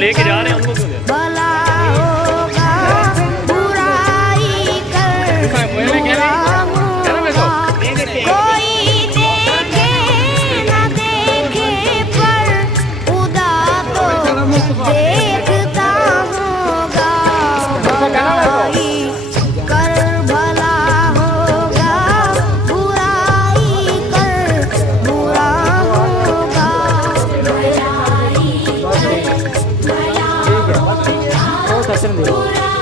लेके जा रहे हैं उनको क्यों भला होगा, बुराई कर बुरा होगा। कोई देखे न देखे पर खुदा तो देखता होगा। भलाई कर भला होगा, बुराई कर बुरा होगा। भलाई कर भला होगा, बुरा